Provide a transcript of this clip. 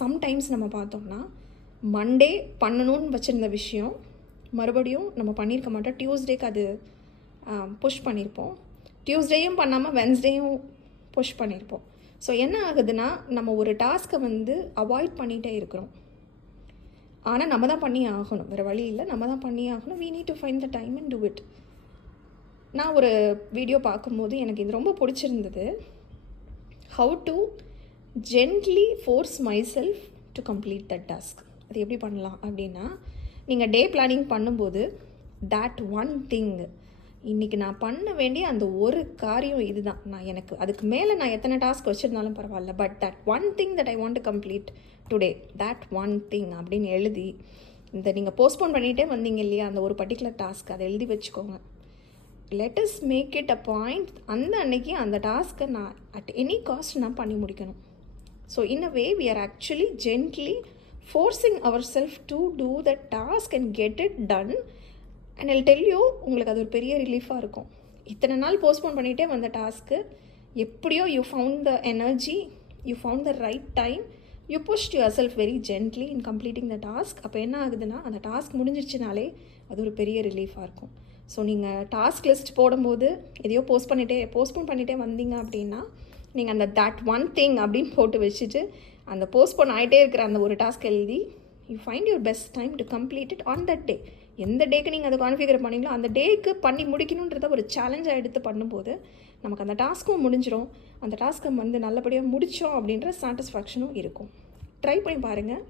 Sometimes நம்ம பார்த்தோம்னா Monday பண்ணணும்னு வச்சுருந்த விஷயம் மறுபடியும் நம்ம பண்ணியிருக்க மாட்டோம். டியூஸ்டேக்கு அது புஷ் பண்ணியிருப்போம். டியூஸ்டேயும் பண்ணாமல் வென்ஸ்டேயும் புஷ் பண்ணியிருப்போம். ஸோ என்ன ஆகுதுன்னா, நம்ம ஒரு டாஸ்க்கை அவாய்ட் பண்ணிகிட்டே இருக்கிறோம். ஆனால் நம்ம தான் பண்ணி ஆகணும், வேறு வழி இல்லை, நம்ம தான் பண்ணி ஆகணும். we need to find the time and do it. நான் ஒரு வீடியோ பார்க்கும்போது எனக்கு இது ரொம்ப பிடிச்சிருந்தது. how to gently force myself to complete that task. அது எப்படி பண்ணலாம் அப்படின்னா, நீங்கள் டே பிளானிங் பண்ணும்போது that one thing, இன்றைக்கி நான் பண்ண வேண்டிய அந்த ஒரு காரியம் இதுதான், நான் எனக்கு அதுக்கு மேலே நான் எத்தனை டாஸ்க் வச்சுருந்தாலும் பரவாயில்ல, but that one thing that I want to complete today, that one thing அப்படின்னு எழுதி, இந்த நீங்கள் போஸ்ட்போன் பண்ணிகிட்டே வந்தீங்க இல்லையா அந்த ஒரு பர்டிகுலர் டாஸ்க், அதை எழுதி வச்சுக்கோங்க. let us make it a point, அந்த அன்னைக்கு அந்த டாஸ்க்கை நான் at any cost நான் பண்ணி முடிக்கணும். So in a way we are actually gently forcing ourselves to do the task and get it done. and I'll tell you, உங்களுக்கு அது ஒரு பெரிய ரிலீஃபாக இருக்கும். இத்தனை நாள் போஸ்ட்போன் பண்ணிகிட்டே வந்த டாஸ்க்கு எப்படியோ you found the energy, you found the right time, you pushed your self very gently in completing the task. அப்போ என்ன ஆகுதுன்னா, அந்த டாஸ்க் முடிஞ்சிச்சுனாலே அது ஒரு பெரிய ரிலீஃபாக இருக்கும். ஸோ நீங்கள் டாஸ்க் லிஸ்ட் போடும்போது எதையோ போஸ்ட்போன் பண்ணிகிட்டே வந்தீங்க அப்படின்னா, நீங்கள் அந்த தட் ஒன் திங் அப்படின்னு போட்டு வச்சுட்டு அந்த போஸ்ட்போன் ஆகிட்டே இருக்கிற அந்த ஒரு டாஸ்க் எழுதி you find your best time to complete it on that day. எந்த டேக்கு நீங்கள் அதை கான்ஃபிகர் பண்ணீங்களோ அந்த டேக்கு பண்ணி முடிக்கணுன்றத ஒரு சேலஞ்சாக எடுத்து பண்ணும்போது நமக்கு அந்த டாஸ்க்கும் முடிஞ்சிடும். அந்த டாஸ்க்கை நல்லபடியாக முடித்தோம் அப்படின்ற சாட்டிஸ்ஃபேக்ஷனும் இருக்கும். ட்ரை பண்ணி பாருங்கள்.